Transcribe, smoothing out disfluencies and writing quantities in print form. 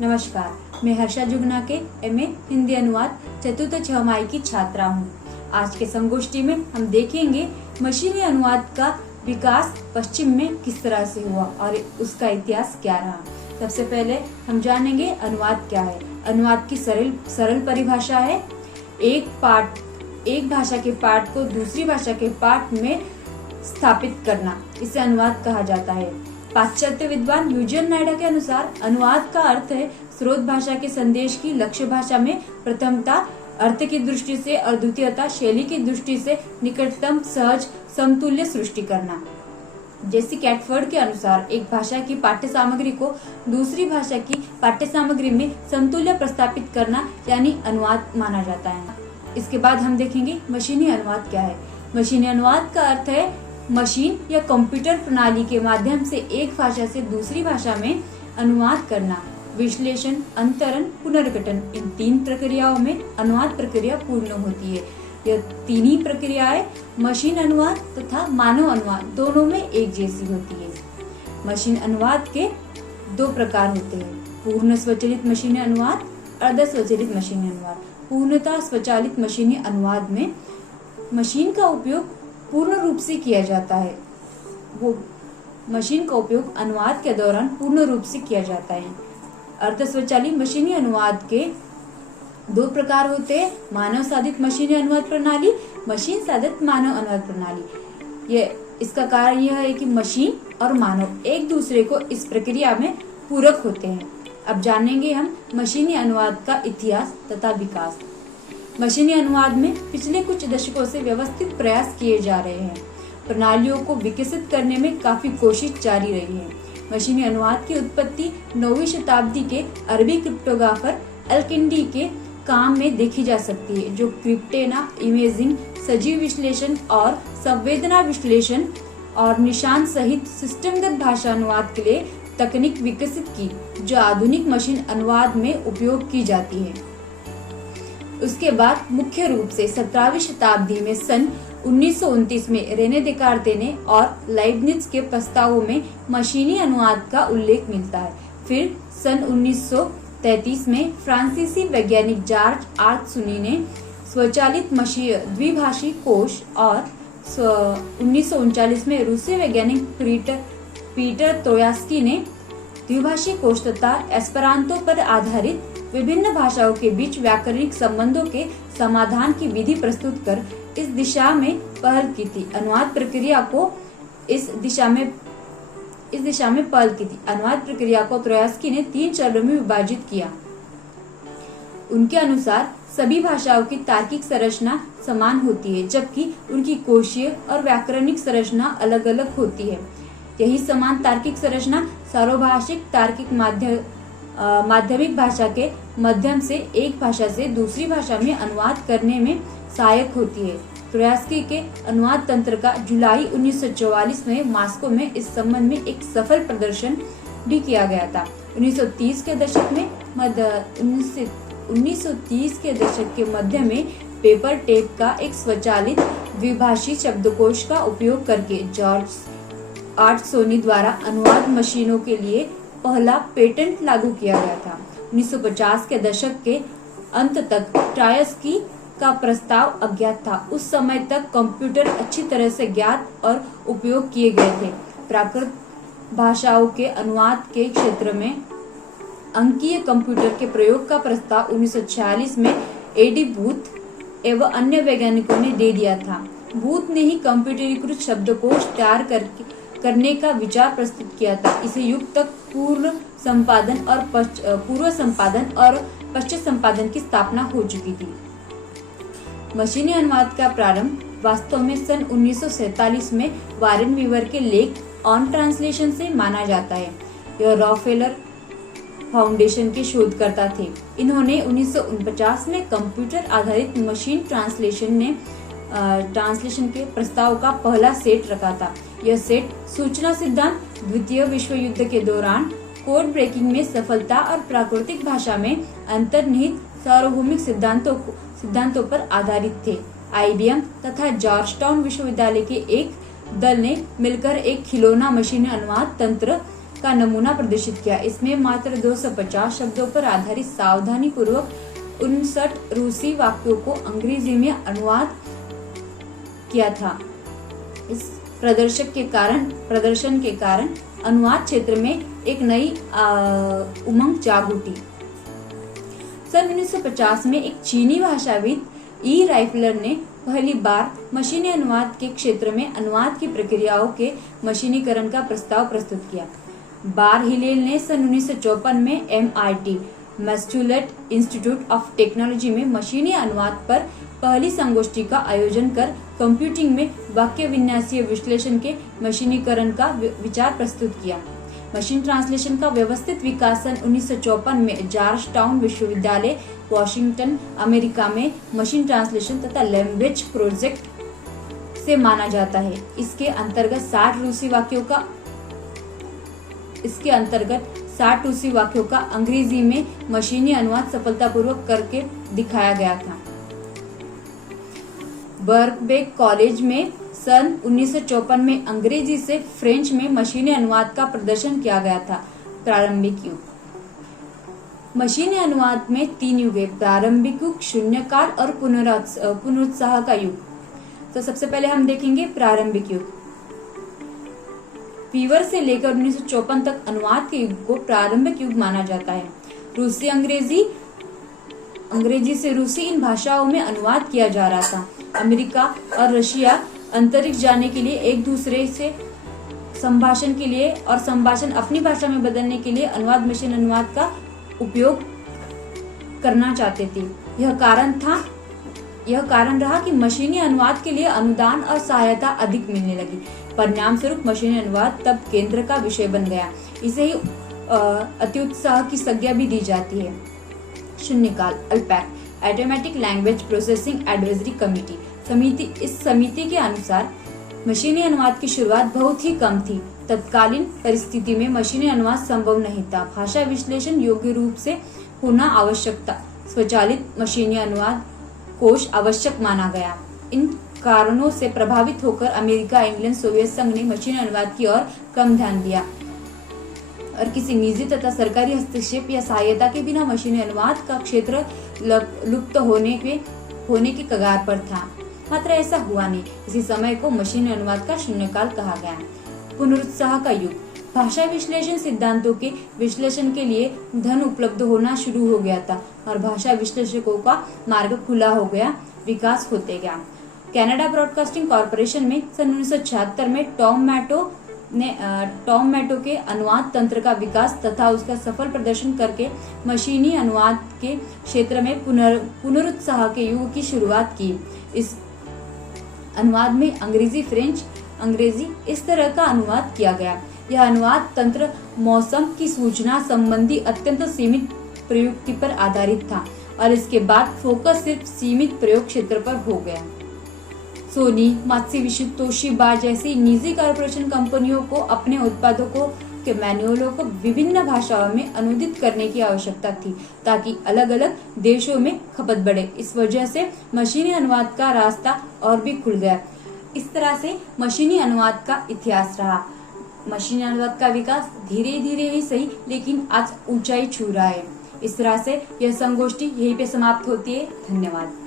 नमस्कार, मैं हर्षा जुगना के एमए हिंदी अनुवाद चतुर्थ छमाही की छात्रा हूँ। आज के संगोष्ठी में हम देखेंगे मशीनी अनुवाद का विकास पश्चिम में किस तरह से हुआ और उसका इतिहास क्या रहा। सबसे पहले हम जानेंगे अनुवाद क्या है। अनुवाद की सरल परिभाषा है एक भाषा के पाठ को दूसरी भाषा के पाठ में स्थापित करना, इसे अनुवाद कहा जाता है। पाश्चात्य विद्वान यूजियन नायडा के अनुसार अनुवाद का अर्थ है स्रोत भाषा के संदेश की लक्ष्य भाषा में प्रथमता, अर्थ की दृष्टि से और द्वितीयता, शैली की दृष्टि से निकटतम, सहज, समतुल्य सृष्टि करना। जेसी कैटफोर्ड के अनुसार एक भाषा की पाठ्य सामग्री को दूसरी भाषा की पाठ्य सामग्री में समतुल्य प्रस्तापित करना यानी अनुवाद माना जाता है। इसके बाद हम देखेंगे मशीनी अनुवाद क्या है। मशीनी अनुवाद का अर्थ है मशीन या कंप्यूटर प्रणाली के माध्यम से एक भाषा से दूसरी भाषा में अनुवाद करना। विश्लेषण, अंतरण, पुनर्गठन, इन तीन प्रक्रियाओं में अनुवाद प्रक्रिया पूर्ण होती है। यह तीन ही प्रक्रियाएं मशीन अनुवाद तथा मानव अनुवाद दोनों में एक जैसी होती है। मशीन अनुवाद के दो प्रकार होते हैं, पूर्ण स्वचालित मशीनी अनुवाद, अर्ध स्वचालित मशीनी अनुवाद। पूर्णतः स्वचालित मशीनी अनुवाद में मशीन का उपयोग पूर्ण रूप से किया जाता है। वो मशीन का उपयोग अनुवाद के दौरान पूर्ण रूप से किया जाता है। अर्ध स्वचालित मशीनी अनुवाद के दो प्रकार होते हैं, मानव साधित मशीनी अनुवाद प्रणाली, मशीन साधित मानव अनुवाद प्रणाली। इसका कारण यह है कि मशीन और मानव एक दूसरे को इस प्रक्रिया में पूरक होते हैं। अब जानेंगे हम मशीनी अनुवाद का इतिहास तथा विकास। मशीनी अनुवाद में पिछले कुछ दशकों से व्यवस्थित प्रयास किए जा रहे हैं। प्रणालियों को विकसित करने में काफी कोशिश जारी रही है। मशीनी अनुवाद की उत्पत्ति 9वीं शताब्दी के अरबी क्रिप्टोग्राफर अल-किंडी के काम में देखी जा सकती है, जो क्रिप्टेना, इमेजिंग, सजीव विश्लेषण और संवेदना विश्लेषण और निशान सहित सिस्टमगत भाषा अनुवाद के लिए तकनीक विकसित की, जो आधुनिक मशीन अनुवाद में उपयोग की जाती है। उसके बाद मुख्य रूप से 17वीं शताब्दी में सन 1929 में रेने देकार्ते ने और लाइबनिज के प्रस्तावों में मशीनी अनुवाद का उल्लेख मिलता है। फिर सन 1933 में फ्रांसीसी वैज्ञानिक जॉर्ज आर्कसुनी ने स्वचालित द्विभाषी कोश और 1939 में रूसी वैज्ञानिक पीटर त्रोयास्की ने द्विभाषी कोश तथा एस्पेरांतो पर आधारित विभिन्न भाषाओं के बीच व्याकरणिक संबंधों के समाधान की विधि प्रस्तुत कर इस दिशा में पहल की थी। अनुवाद प्रक्रिया को इस दिशा में पहल की थी। अनुवाद प्रक्रिया को त्रोयास्की ने 3 चरणों में विभाजित किया। उनके अनुसार सभी भाषाओं की तार्किक संरचना समान होती है, जबकि उनकी कोशीय और व्याकरणिक संरचना अलग अलग होती है। यही समान तार्किक संरचना सार्वभाषिक तार्किक माध्यमिक भाषा के माध्यम से एक भाषा से दूसरी भाषा में अनुवाद करने में सहायक होती है। त्रोयास्की के अनुवाद तंत्र का जुलाई 1944 में मॉस्को में इस संबंध में एक सफल प्रदर्शन भी किया गया था। 1930 के दशक के मध्य में पेपर टेप का एक स्वचालित द्विभाषी शब्दकोश का उपयोग करके जॉर्ज आर्कसुनी द्वारा अनुवाद मशीनों के लिए पहला पेटेंट लागू किया गया था। 1950 के दशक के अंत तक त्रोयास्की का प्रस्ताव अज्ञात था। उस समय तक कंप्यूटर अच्छी तरह से ज्ञात और उपयोग किए गए थे। प्राकृत भाषाओं के अनुवाद के क्षेत्र में अंकीय कंप्यूटर के प्रयोग का प्रस्ताव 1946 में एडी बूथ एवं अन्य वैज्ञानिकों ने दे दिया था। बूथ ने ही कंप्यूटरीकृत शब्दकोश तैयार करने का विचार प्रस्तुत किया था। इसे युग तक पूर्व संपादन और पश्चात संपादन की स्थापना हो चुकी थी। मशीनी अनुवाद का प्रारंभ वास्तव में सन 1947 में वारेन वीवर के लेख ऑन ट्रांसलेशन से माना जाता है। यह रॉकफेलर फाउंडेशन के शोधकर्ता थे। इन्होंने 1949 में कंप्यूटर आधारित मशीन ट्रांसलेशन के प्रस्ताव का पहला सेट रखा था। यह सेट सूचना सिद्धांत, द्वितीय विश्व युद्ध के दौरान कोड ब्रेकिंग में सफलता और प्राकृतिक भाषा में अंतर्निहित सार्वभौमिक सिद्धांतों पर आधारित थे। आईबीएम तथा जॉर्जटाउन विश्वविद्यालय के एक दल ने मिलकर एक खिलौना मशीनी अनुवाद तंत्र का नमूना प्रदर्शित किया। इसमें मात्र 250 शब्दों पर आधारित सावधानी पूर्वक 59 रूसी वाक्यों को अंग्रेजी में अनुवाद किया था। इस प्रदर्शन के कारण अनुवाद क्षेत्र में एक नई उमंग जाग उठी। सन 1950 में एक चीनी भाषाविद ई राइफलर ने पहली बार मशीनी अनुवाद के क्षेत्र में अनुवाद की प्रक्रियाओं के मशीनीकरण का प्रस्ताव प्रस्तुत किया। बार हिलेल ने सन 1954 में MIT Massachusetts institute of technology में मशीनी अनुवाद पर पहली संगोष्ठी का आयोजन कर कंप्यूटिंग में वाक्य विन्यासीय विश्लेषण के मशीनीकरण का विचार प्रस्तुत किया। मशीन ट्रांसलेशन का व्यवस्थित विकास सन 1954 में जॉर्जटाउन विश्वविद्यालय वॉशिंगटन अमेरिका में मशीन ट्रांसलेशन तथा लैंग्वेज प्रोजेक्ट से माना जाता है। इसके अंतर्गत 60 रूसी वाक्यों का अंग्रेजी में मशीनी अनुवाद सफलतापूर्वक करके दिखाया गया था। बर्कबेक कॉलेज में सन 1954 में अंग्रेजी से फ्रेंच में मशीनी अनुवाद का प्रदर्शन किया गया था। प्रारंभिक युग। मशीनी अनुवाद में 3 युग है: प्रारंभिक युग, शून्यकाल और पुनरुत्साह का युग। तो सबसे पहले हम देखेंगे प्रारंभिक युग। वीवर से लेकर 1954 तक अनुवाद के युग को प्रारंभिक युग माना जाता है। रूसी अंग्रेजी से रूसी इन भाषाओं में अनुवाद किया जा रहा था। अमेरिका और रशिया अंतरिक्ष जाने के लिए एक दूसरे से संभाषण के लिए और संभाषण अपनी भाषा में बदलने के लिए मशीन अनुवाद का उपयोग करना चाहते थे। यह कारण रहा कि मशीनी अनुवाद के लिए अनुदान और सहायता अधिक मिलने लगी। परिणाम स्वरूप मशीनी अनुवाद तब केंद्र का विषय बन गया। इसे ही अत्युत्साह की संज्ञा भी दी जाती है। शून्यकाल, ALPAC, automatic language processing advisory committee इस समिति के अनुसार मशीनी अनुवाद की शुरुआत बहुत ही कम थी। तत्कालीन परिस्थिति में मशीनी अनुवाद संभव नहीं था। भाषा विश्लेषण योग्य रूप से होना आवश्यक था। स्वचालित मशीनी अनुवाद कोश आवश्यक माना गया। इन कारणों से प्रभावित होकर अमेरिका, इंग्लैंड, सोवियत संघ ने मशीनी अनुवाद की ओर कम ध्यान दिया और किसी निजी तथा सरकारी हस्तक्षेप या सहायता के बिना मशीनी अनुवाद का क्षेत्र लुप्त होने के कगार पर था। मात्र ऐसा हुआ नहीं। इसी समय को मशीनी अनुवाद का शून्यकाल कहा गया। पुनरुत्साह का युग। भाषा विश्लेषण सिद्धांतों के विश्लेषण के लिए धन उपलब्ध होना शुरू हो गया था और भाषा विश्लेषकों का मार्ग खुला हो गया, विकास होते गया। कनाडा ब्रॉडकास्टिंग कॉर्पोरेशन में सन 1976 में टॉम मैटो के अनुवाद तंत्र का विकास तथा उसका सफल प्रदर्शन करके मशीनी अनुवाद के क्षेत्र में पुनरुत्साह के युग की शुरुआत की। इस अनुवाद में अंग्रेजी, फ्रेंच, अंग्रेजी इस तरह का अनुवाद किया गया। यह अनुवाद तंत्र मौसम की सूचना संबंधी अत्यंत सीमित प्रयुक्ति पर आधारित था और इसके बाद फोकस सिर्फ सीमित प्रयोग क्षेत्र पर हो गया। सोनी, मात्सुबिशी, तोशिबा जैसी निजी कॉर्पोरेशन कंपनियों को अपने उत्पादों के मैनुअलों को विभिन्न भाषाओं में अनुदित करने की आवश्यकता थी ताकि अलग अलग देशों में खपत बढ़े। इस वजह से मशीनी अनुवाद का रास्ता और भी खुल गया। इस तरह से मशीनी अनुवाद का इतिहास रहा। मशीनी अनुवाद का विकास धीरे धीरे ही सही लेकिन आज ऊंचाई छू रहा है। इस तरह से यह संगोष्ठी यहीं पे समाप्त होती है। धन्यवाद।